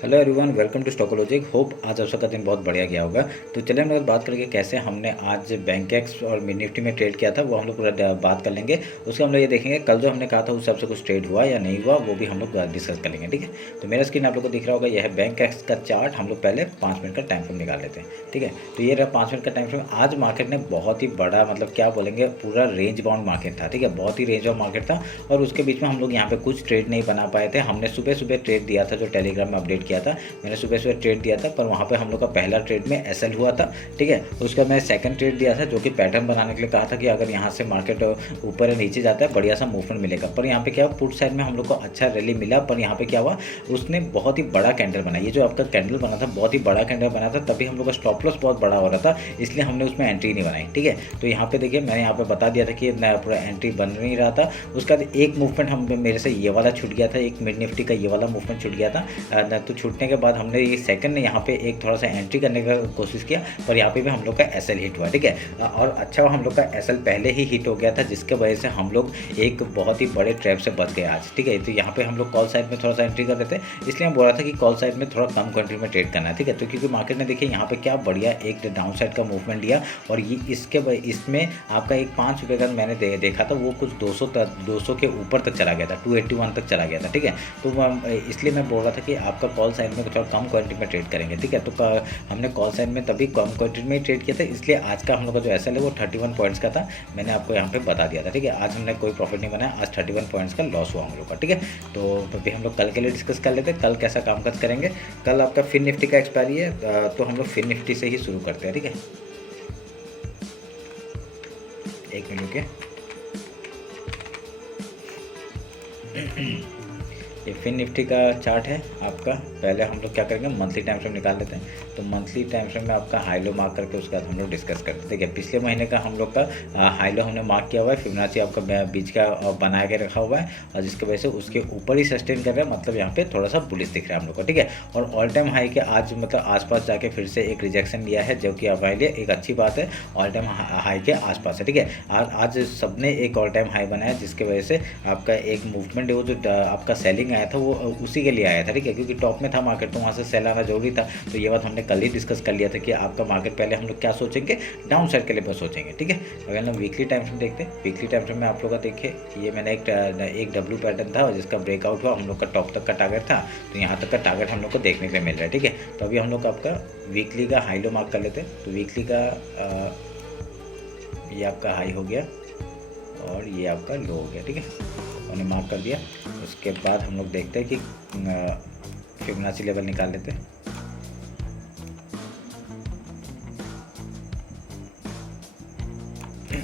Hello everyone, welcome to Stockologic. Hope आज आप सबका दिन बहुत बढ़िया गया होगा। तो चलिए हम लोग बात करेंगे कैसे हमने आज बैंक एक्स और मिड निफ्टी में ट्रेड किया था, वो हम लोग पूरा बात कर लेंगे। उसके हम लोग ये देखेंगे कल जो हमने कहा था उस हिसाब से कुछ ट्रेड हुआ या नहीं हुआ, वो भी हम लोग डिस्कस कर लेंगे। ठीक है, तो मेरा स्क्रीन आप लोग को दिख रहा होगा, यह है बैंक एक्स का चार्ट। हम लोग पहले 5 मिनट का टाइम फ्रेम निकाल लेते हैं। ठीक है, तो ये रहा 5 मिनट का टाइम फ्रेम। आज मार्केट ने बहुत ही बड़ा मतलब क्या बोलेंगे, पूरा रेंज बाउंड मार्केट था। ठीक है, बहुत ही रेंज ऑफ मार्केट था और उसके बीच में हम लोग यहाँ पे कुछ ट्रेड नहीं बना पाए थे। हमने सुबह सुबह ट्रेड दिया था, जो टेलीग्राम में अपडेट किया था मैंने सुबह सुबह ट्रेड दिया था, पर वहाँ पे हम लोग का पहला ट्रेड में एसएल हुआ था। ठीक है, उसका मैं सेकंड ट्रेड दिया था, जो कि पैटर्न बनाने के लिए कहा था कि अगर यहाँ से मार्केट ऊपर या नीचे जाता है बढ़िया सा मूवमेंट मिलेगा। पर यहाँ पे क्या हुआ, पुट साइड में हम लोग को अच्छा रैली मिला, पर यहाँ पे क्या हुआ, उसने बहुत ही बड़ा कैंडल बनाया। ये जो आपका कैंडल बना था बहुत ही बड़ा कैंडल बना था, तभी हम लोग का स्टॉप लॉस बहुत बड़ा हो रहा था, इसलिए हमने उसमें एंट्री नहीं बनाई। ठीक है, तो यहाँ पे देखिए मैंने यहाँ पे बता दिया था कि पूरा एंट्री बन नहीं रहा था। उसका एक मूवमेंट हम मेरे से ये वाला छूट गया था, एक मिड निफ्टी का ये वाला मूवमेंट छूट गया था। तो छूटने के बाद हमने ये सेकंड ने यहाँ पे एक थोड़ा सा एंट्री करने का कोशिश किया, पर यहाँ पे भी हम लोग का एसएल हिट हुआ। ठीक है, और अच्छा हम लोग का एसएल पहले ही हिट हो गया था, जिसके वजह से हम लोग एक बहुत ही बड़े ट्रैप से बच गए आज। ठीक है, तो यहाँ पे हम लोग कॉल साइड में थोड़ा सा एंट्री कर देते हैं, इसलिए हम बोल रहा था कि कॉल साइड में थोड़ा कम क्वांटिटी में ट्रेड करना है। ठीक है, तो क्योंकि मार्केट ने देखिए यहाँ पे क्या बढ़िया एक डाउन साइड का मूवमेंट दिया, और ये इसमें आपका एक 5 रुपये का मैंने देखा था, वो कुछ 200 के ऊपर तक चला गया था, 281 तक चला गया था। ठीक है, तो इसलिए मैं बोल रहा था कि आपका कॉल साइड में थोड़ा कम क्वांटिटी में ट्रेड करेंगे। ठीक है, तो हमने कॉल साइड में तभी कम क्वांटिटी में ट्रेड किया था, इसलिए आज का हम लोग का जो एसएल है वो 31 पॉइंट्स का था। मैंने आपको यहाँ पे बता दिया था। ठीक है, आज हमने कोई प्रॉफिट नहीं बनाया, आज 31 पॉइंट्स का लॉस हुआ हम लोग का। ठीक है, तो अभी हम लोग कल के लिए डिस्कस कर लेते हैं, कल कैसा कामकाज करेंगे। कल आपका फिन निफ्टी का एक्सपायरी है, तो हम लोग फिन निफ्टी से ही शुरू करते हैं। ठीक है, एक मिनट के ये फिन निफ्टी का चार्ट है आपका। पहले हम लोग क्या करेंगे, मंथली टाइम फ्रेम निकाल लेते हैं। तो मंथली टाइम फ्रेम में आपका हाई लो मार्क करके उसके बाद हम लोग डिस्कस करते हैं। देखिए पिछले महीने का हम लोग का हाई लो हमने मार्क किया हुआ है, फिबोनाची आपका बीच का बना के रखा हुआ है, और जिसकी वजह से उसके ऊपर ही सस्टेन कर रहा है, मतलब यहाँ पे थोड़ा सा बुलिश दिख रहा है हम लोग को। ठीक है, और ऑल टाइम हाई के आज मतलब आसपास जाके फिर से एक रिजेक्शन लिया है, जो कि हमारे लिए एक अच्छी बात है। ऑल टाइम हाई के आसपास है। ठीक है, आज सबने एक ऑल टाइम हाई बनाया, जिसकी वजह से आपका एक मूवमेंट है वो जो आपका सेलिंग आया था वो उसी के लिए आया था। ठीक है, क्योंकि टॉप में था मार्केट, तो वहाँ से सेल आना जरूरी था। तो ये बात हमने कल ही डिस्कस कर लिया था कि आपका मार्केट पहले हम लोग क्या सोचेंगे, डाउन साइड के लिए बस सोचेंगे। ठीक है, अगर हम वीकली टाइम फ्रेम देखते हैं, वीकली टाइम फ्रेम में आप लोग का देखिए, ये मैंने एक डब्ल्यू पैटर्न था जिसका ब्रेकआउट हुआ, हम लोग का टॉप तक का टारगेट था, तो यहाँ तक का टारगेट हम लोग को देखने के लिए मिल रहा है। ठीक है, तो अभी हम लोग आपका वीकली का हाई लो मार्क कर लेते हैं। तो वीकली का ये आपका हाई हो गया और ये आपका लो हो गया। ठीक है, उन्हें मार्क कर दिया। उसके बाद हम लोग देखते हैं कि फिबोनाची लेवल निकाल लेते हैं।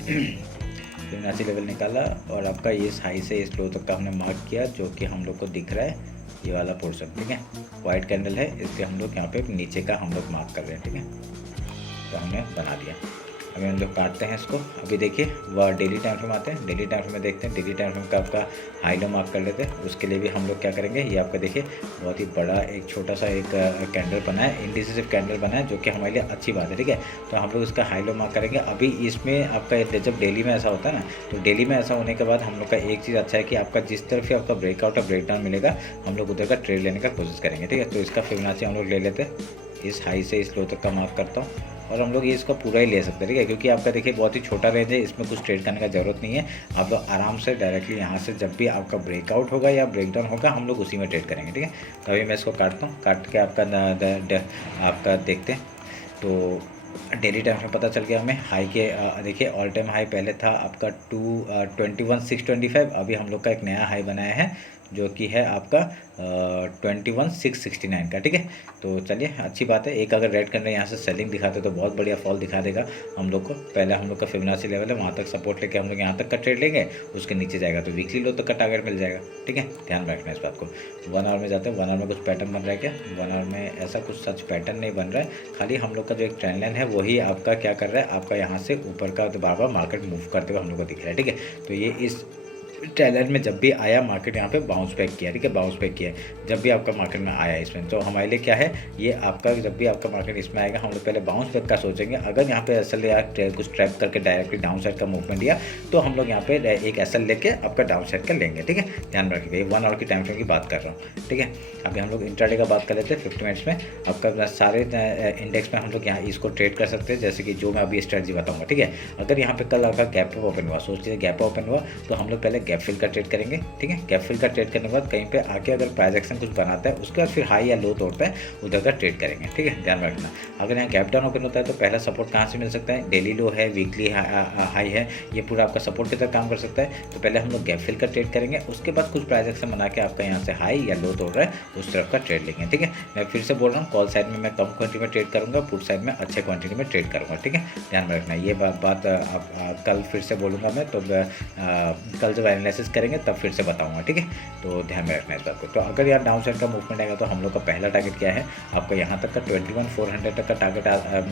फिबोनाची लेवल निकाला और आपका ये हाई से इस लो तक का हमने मार्क किया, जो कि हम लोग को दिख रहा है ये वाला पोर्शन। ठीक है, वाइट कैंडल है, इसलिए हम लोग यहाँ पे नीचे का हम लोग मार्क कर रहे हैं। ठीक है, तो हमने बना दिया। अभी हम लोग काटते हैं इसको। अभी देखिए वह डेली टाइम फ्रेम आते हैं, डेली टाइम फ्रेम में देखते हैं, डेली टाइम फ्रेम का आपका हाई लो मार्क कर लेते हैं। उसके लिए भी हम लोग क्या करेंगे, ये आपका देखिए बहुत ही बड़ा एक छोटा सा एक कैंडल बना है, इंडिसिव कैंडल बना है, जो कि हमारे लिए अच्छी बात है। ठीक है, तो हम लोग इसका हाई लो मार्क करेंगे। अभी इसमें आपका जब डेली में ऐसा होता है ना, तो डेली में ऐसा होने के बाद हम लोग का एक चीज़ अच्छा है कि आपका जिस तरफ ही आपका ब्रेकआउट और ब्रेकडाउन मिलेगा, हम लोग उधर का ट्रेड लेने का कोशिश करेंगे। ठीक है, तो इसका फिबोनाची हम लोग ले लेते हैं, इस हाई से इस लो तक का मार्क करता हूँ, और हम लोग ये इसका पूरा ही ले सकते हैं। ठीक है, क्योंकि आपका देखिए बहुत ही छोटा रेंज है, इसमें कुछ ट्रेड करने का ज़रूरत नहीं है। आप लोग आराम से डायरेक्टली यहाँ से जब भी आपका ब्रेकआउट होगा या ब्रेकडाउन होगा, हम लोग उसी में ट्रेड करेंगे। ठीक है, तो अभी मैं इसको काटता हूँ, काट के आपका देखते हैं। तो डेली टाइम में पता चल गया हमें हाई के देखिए ऑल टाइम हाई पहले था आपका 21,625। अभी हम लोग का एक नया हाई बनाया है, जो कि है आपका 21,669 का। ठीक है, तो चलिए अच्छी बात है। एक अगर रेड कैंडल यहाँ से सेलिंग दिखाते तो बहुत बढ़िया फॉल दिखा देगा हम लोग को। पहले हम लोग का फिबोनाची लेवल है, वहाँ तक सपोर्ट लेके हम लोग यहाँ तक का ट्रेड लेंगे, उसके नीचे जाएगा तो वीकली लो तक का टारगेट मिल जाएगा। ठीक है, ध्यान रखना इस बात को। 1 आवर में जाते हैं, 1 आवर में कुछ पैटर्न बन रहा है क्या? 1 आवर में ऐसा कुछ सच पैटर्न नहीं बन रहा है, खाली हम लोग का जो एक ट्रेंड लाइन है वही आपका क्या कर रहा है, आपका यहाँ से ऊपर का बार बार मार्केट मूव करते हुए हम लोग को दिख रहा है। ठीक है, तो ये इस ट्रेलर में जब भी आया मार्केट यहाँ पे बाउंस बैक किया, ठीक है, बाउंस बैक किया जब भी आपका मार्केट में आया इसमें, तो हमारे लिए क्या है ये आपका जब भी आपका मार्केट इसमें आएगा हम लोग पहले बाउंस बैक का सोचेंगे। अगर यहाँ पे एसएल या कुछ ट्रैप करके डायरेक्टली डाउन साइड का मूवमेंट दिया तो हम लोग यहाँ पे एक एसएल लेके आपका डाउन साइड का लेंगे, ठीक है, ध्यान रखिएगा। 1 आवर की टाइम फ्रेम की बात कर रहा हूँ, ठीक है। अभी हम लोग इंट्राडे का बात कर लेते हैं 50 मिनट्स में। आपका सारे इंडेक्स में हम लोग यहाँ इसको ट्रेड कर सकते हैं, जैसे कि जो मैं अभी स्ट्रेटजी बताऊँगा, ठीक है। अगर यहाँ पे कल आपका गैप पे ओपन हुआ, सोच लीजिए गैप पे ओपन हुआ तो हम लोग पहले गैप फिल का ट्रेड करेंगे, ठीक है। गैप फिल का ट्रेड करने के बाद कहीं पे आके अगर प्राइस एक्शन कुछ बनाता है उसके बाद फिर हाई या लो तोड़ता है उधर का ट्रेड करेंगे, ठीक है, ध्यान रखना। अगर यहाँ गैप डाउन ओपन होता है तो पहला सपोर्ट कहाँ से मिल सकता है, डेली लो है, वीकली हाई है, ये पूरा आपका सपोर्ट की तरह काम कर सकता है। तो पहले हम लोग गैप फिल का ट्रेड करेंगे, उसके बाद कुछ प्राइस एक्शन बना के आपका यहाँ से हाई या लो तोड़ रहा है उस तरफ का ट्रेड लेंगे, ठीक है। मैं फिर से बोल रहा हूँ, कॉल साइड में मैं कम क्वांटिटी में ट्रेड करूँगा, पुट साइड में अच्छे क्वांटिटी में ट्रेड करूँगा, ठीक है, ध्यान में रखना। ये बात कल फिर से बोलूँगा मैं, तो कल जब एनालिसिस करेंगे तब फिर से बताऊँगा, ठीक है, तो ध्यान में रखना इस बात को। तो अगर यहाँ डाउन साइड का मूवमेंट आएगा तो हम लोग का पहला टारगेट क्या है, आपका यहाँ तक का 21,400 तक का टारगेट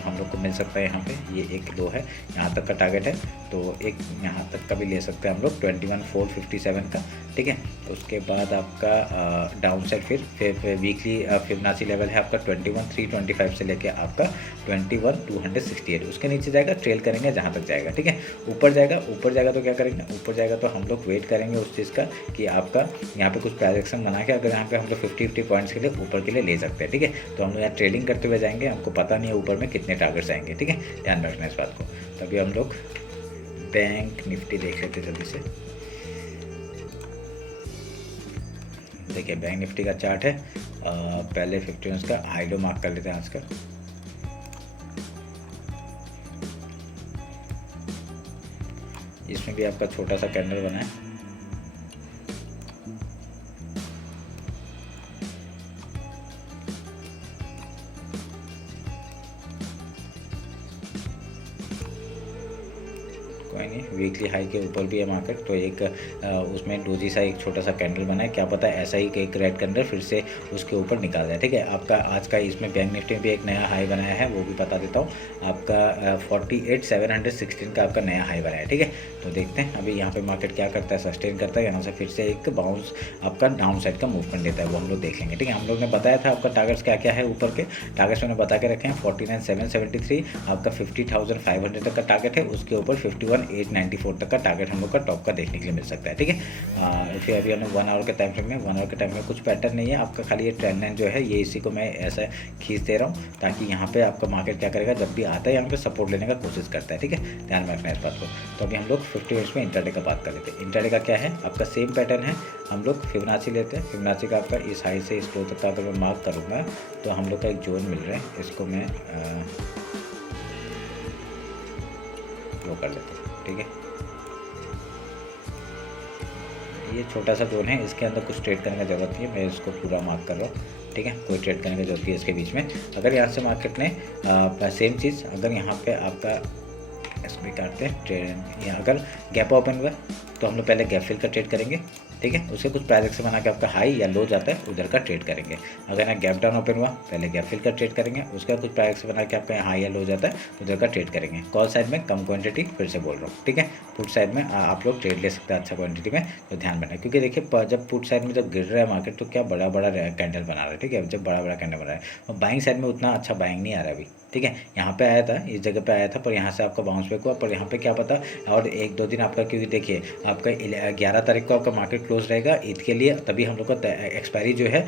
हम लोग को मिल सकता है। यहाँ पे ये एक लो है, यहाँ तक का टारगेट है, तो एक यहाँ तक का भी ले सकते हैं हम लोग 21,457 का, ठीक है। उसके बाद आपका डाउन साइड फिर वीकली फिबोनाची लेवल है आपका 21,325 से लेके आपका 21,268, उसके नीचे जाएगा ट्रेल करेंगे जहाँ तक जाएगा, ठीक है। ऊपर जाएगा तो क्या करेंगे, ऊपर जाएगा तो हम लोग वेट करेंगे उस चीज़ का कि आपका यहाँ पे कुछ प्राइस एक्शन बना के अगर यहाँ पे हम लोग 50 पॉइंट्स के लिए ऊपर के लिए ले सकते हैं, ठीक है। तो हम लोग यहाँ ट्रेडिंग करते हुए जाएंगे, हमको पता नहीं है ऊपर में कितने टारगेट्स आएंगे, ठीक है, ध्यान रखना इस बात को। तभी हम लोग बैंक निफ्टी देख लेते जल्दी से। देखिए बैंक निफ्टी का चार्ट है, पहले 50 मिनट्स का हाई लो मार्क कर लेते हैं आज का। इसमें भी आपका छोटा सा कैंडल बना है, कोई नहीं, वीकली हाई के ऊपर भी है मार्केट, तो एक उसमें डोजी सा एक छोटा सा कैंडल बना है, क्या पता ऐसा ही एक रेड कैंडल फिर से उसके ऊपर निकाल जाए, ठीक है। आपका आज का इसमें बैंक निफ्टी में भी एक नया हाई बनाया है, वो भी बता देता हूँ आपका 48,716 का आपका नया हाई बनाया है, ठीक है। तो देखते हैं अभी यहाँ पे मार्केट क्या करता है, सस्टेन करता है, यहाँ से फिर से एक बाउंस आपका डाउन साइड का मूवमेंट देता है, वो हम लोग देख लेंगे, ठीक है। हम लोग ने बताया था आपका टारगेट्स क्या क्या है, ऊपर के टारगेट्स मैंने बता के रखे हैं 49,773 आपका 50,500 तक का टारगेट है, उसके ऊपर 51,894 तक का टारगेट हम लोग का टॉप का देखने के लिए मिल सकता है, ठीक है। फिर अभी हमने 1 आवर के टाइम फ्रेम में, 1 आवर के टाइम में कुछ पैटर्न नहीं है आपका, खाली ये ट्रेंड लाइन जो है ये इसी को मैं ऐसा खींच दे रहा हूँ ताकि यहाँ पे आपका मार्केट क्या करेगा, जब भी आता है यहाँ पे सपोर्ट लेने का कोशिश करता है, ठीक है, ध्यान में रखना इस बात को। तो अभी हम लोग 50 मिनट्स में इंट्राडे का बात कर लेते हैं। इंट्राडे का क्या है, आपका सेम पैटर्न है, हम लोग फिबोनाची लेते हैं। फिबोनाची का आपका इस हाई से इस लो तक का अगर मैं मार्क करूँगा तो हम लोग का एक जोन मिल रहा है, इसको मैं लो कर लेते हैं, ठीक है। ये छोटा सा जोन है, इसके अंदर कुछ ट्रेड करने की ज़रूरत नहीं है, मैं इसको पूरा मार्क कर रहा हूँ, ठीक है, कोई ट्रेड करने की जरूरत नहीं है इसके बीच में। अगर यहाँ से मार्केट ने सेम चीज़ अगर यहाँ पे आपका इसको भी काटते हैं ट्रेड, यहाँ अगर गैप ओपन हुआ तो हम लोग पहले गैप फिल का ट्रेड करेंगे, ठीक है, उससे कुछ प्राइस एक्शन बना के आपका हाई या लो जाता है उधर का ट्रेड करेंगे। अगर यहाँ गैप डाउन ओपन हुआ पहले गैप फिल का ट्रेड करेंगे, उसका कुछ प्राइस एक्शन बना के आपका हाई या लो जाता है उधर का ट्रेड करेंगे। कॉल साइड में कम क्वांटिटी, फिर से बोल रहा हूँ, ठीक है। पुट साइड में आप लोग ट्रेड ले सकते हैं अच्छा क्वांटिटी में, तो ध्यान रखना, क्योंकि देखिए जब पुट साइड में जब गिर रहा है मार्केट तो क्या बड़ा बड़ा कैंडल बना रहा है, ठीक है, जब बड़ा बड़ा कैंडल बना रहा है, और बाइंग साइड में उतना अच्छा बाइंग नहीं आ रहा अभी, ठीक है। यहाँ पे आया था, इस जगह पे आया था, पर यहाँ से आपका बाउंस बैक हुआ, पर यहाँ पे क्या पता और 1-2 दिन आपका, क्योंकि देखिए आपका 11 तारीख को आपका मार्केट क्लोज रहेगा ईद के लिए, तभी हम लोग का एक्सपायरी जो है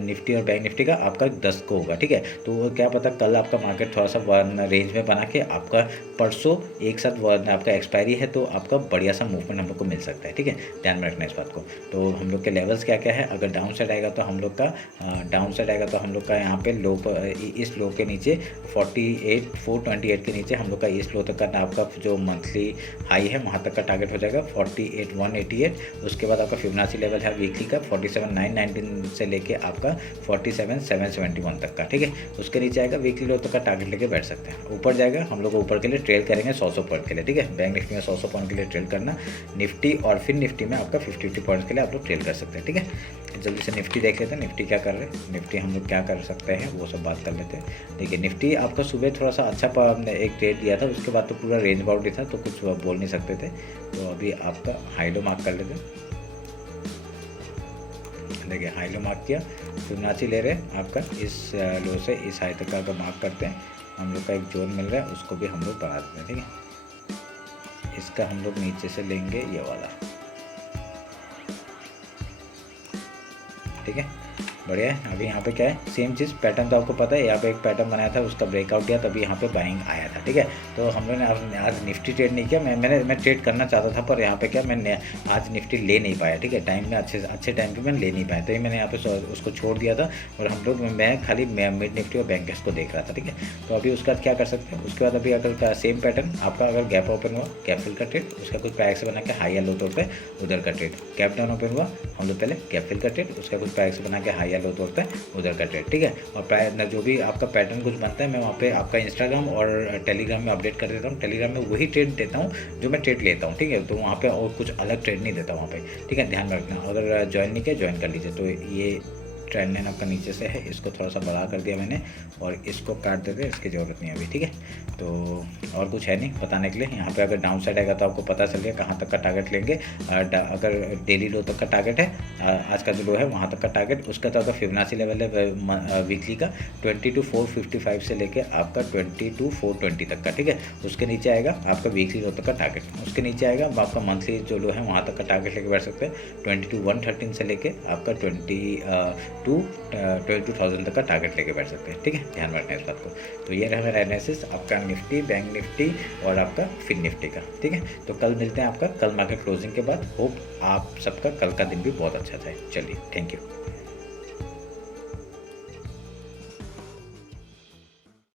निफ्टी और बैंक निफ्टी का आपका 10 को होगा, ठीक है। तो क्या पता कल आपका मार्केट थोड़ा सा रेंज में बना के आपका परसों एक साथ आपका एक्सपायरी है, तो आपका बढ़िया सा मूवमेंट हम लोग को मिल सकता है, ठीक है, ध्यान में रखना इस बात को। तो हम लोग के लेवल्स क्या क्या है, अगर डाउन साइड आएगा तो हम लोग का यहाँ पे लो, इस लो के नीचे 48,428 के नीचे हम लोग का इस लो तक का आपका जो मंथली हाई है वहाँ तक का टारगेट हो जाएगा 48,188। उसके बाद आपका फिबोनाची लेवल है वीकली का 47,919 से लेके आपका 47,771 तक का, ठीक है। उसके नीचे आएगा वीकली लो तक का टारगेट लेके बैठ सकते हैं। ऊपर जाएगा हम लोग ऊपर के लिए ट्रेड करेंगे 100 पॉइंट के लिए, ठीक है। बैंक निफ्टी में 100 पॉइंट के लिए ट्रेड करना, निफ्टी और फिर निफ्टी में आपका 50 पॉइंट्स के लिए आप लोग ट्रेड कर सकते हैं, ठीक है। जल्दी से निफ्टी देख लेते हैं, निफ्टी क्या कर रहे हैं, निफ्टी हम लोग क्या कर सकते हैं वो सब बात कर लेते हैं। देखिए निफ्टी आपका सुबह थोड़ा सा अच्छा एक ट्रेड दिया था, उसके बाद तो पूरा रेंज बाउंड ही था, तो कुछ बोल नहीं सकते थे। तो अभी आपका हाई लो मार्क कर लेते हैं। देखिए हाई लो मार्क किया, फिबोनाची ले रहे हैं आपका इस लो से इस हाई तक का अगर मार्क करते हैं, हम लोग का एक जोन मिल रहा है, उसको भी हम लोग बढ़ा देते हैं। ठीक है, इसका हम लोग नीचे से लेंगे ये वाला। ठीक है, बढ़िया है। अभी यहाँ पे क्या है, सेम चीज़ पैटर्न तो आपको पता है, यहाँ पे एक पैटर्न बनाया था, उसका ब्रेकआउट दिया, तभी यहाँ पे बाइंग आया था। ठीक है, तो हम लोगों ने आज निफ्टी ट्रेड नहीं किया, मैं ट्रेड करना चाहता था, पर यहाँ पे क्या मैंने आज निफ्टी ले नहीं पाया। ठीक है, टाइम में अच्छे टाइम पे मैं ले नहीं पाया, तो ये मैंने यहाँ पे उसको छोड़ दिया था, और हम लोग मैं खाली मिड निफ्टी और बैंक निफ्टी को देख रहा था। ठीक है, तो अभी उसके बाद क्या कर सकते हैं, उसके बाद अभी अगर सेम पैटर्न आपका अगर गैप ओपन हुआ, गैप फिल का ट्रेड, उसका कुछ पैक से बना के हाई या लो तौर पे उधर का ट्रेड, गैप डाउन ओपन हुआ, हम लोग पहले गैप फिल का ट्रेड, उसका कुछ पैक से बना के हाई या लो तौर पे उधर का ट्रेड। ठीक है, और प्राय जो भी आपका पैटर्न कुछ बनता है, मैं वहाँ पे आपका इंस्टाग्राम और टेलीग्राम में अपडेट कर देता हूँ। टेलीग्राम में वही ट्रेड देता हूँ जो मैं ट्रेड लेता हूँ। ठीक है, तो वहाँ पे और कुछ अलग ट्रेड नहीं देता वहाँ पे। ठीक है, ध्यान रखना, अगर ज्वाइन नहीं किया ज्वाइन कर लीजिए। तो ये ट्रेंड लाइन आपका नीचे से है, इसको थोड़ा सा बड़ा कर दिया मैंने, और इसको काट देते, इसकी ज़रूरत नहीं है अभी। ठीक है, तो और कुछ है नहीं बताने के लिए। यहाँ पे अगर डाउन साइड आएगा तो आपको पता चल गया कहाँ तक का टारगेट लेंगे। अगर डेली लो तक का टारगेट है, आज का जो लो है वहाँ तक का टारगेट, उसका तो आपका फिबोनाची लेवल है वीकली का 22,455 से लेके आपका 22,420 तक का। ठीक है, उसके नीचे आएगा आपका वीकली लो तक का टारगेट, उसके नीचे आएगा आपका मंथली जो लो है वहाँ तक का टारगेट लेके बैठ सकते हैं। 22,113 से लेके आपका 22,000 तक का टारगेट लेके बैठ सकते हैं। ठीक है, ध्यान रखना इस बात को। तो ये रहा मेरा एनालिसिस आपका निफ्टी, बैंक निफ्टी और आपका फिन निफ्टी का। ठीक है, तो कल मिलते हैं आपका कल मार्केट क्लोजिंग के बाद। होप आप सबका कल का दिन भी बहुत अच्छा जाए। चलिए, थैंक यू।